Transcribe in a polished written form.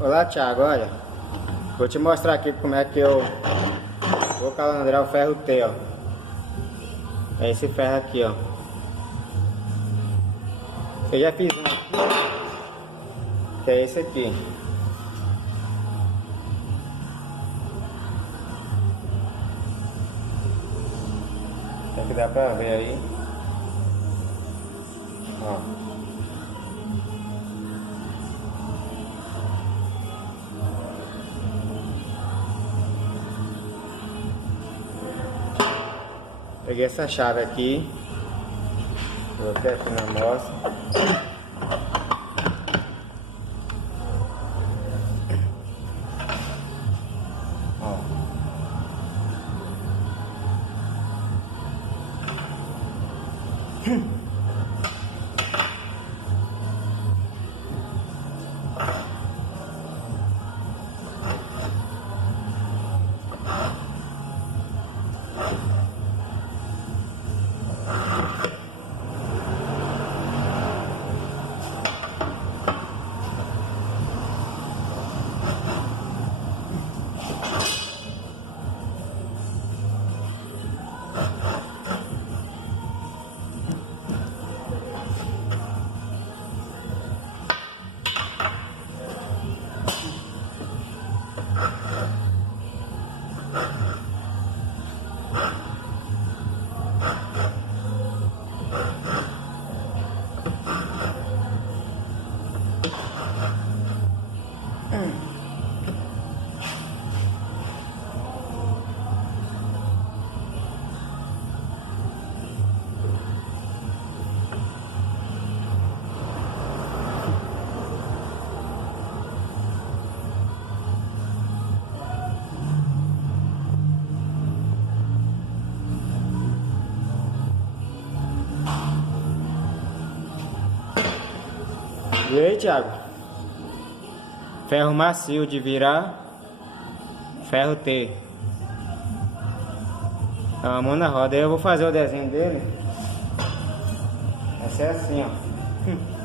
Olá, Thiago, olha, vou te mostrar aqui como é que eu vou calandrar o ferro T, ó. É esse ferro aqui, ó. Eu já fiz um aqui, que é esse aqui. Tem que dar pra ver aí. Ó. Peguei essa chave aqui, coloquei aqui na amostra. Ó. E aí, Thiago? Ferro macio de virar, ferro T. É uma mão na roda. Aí eu vou fazer o desenho dele. Vai ser assim, ó.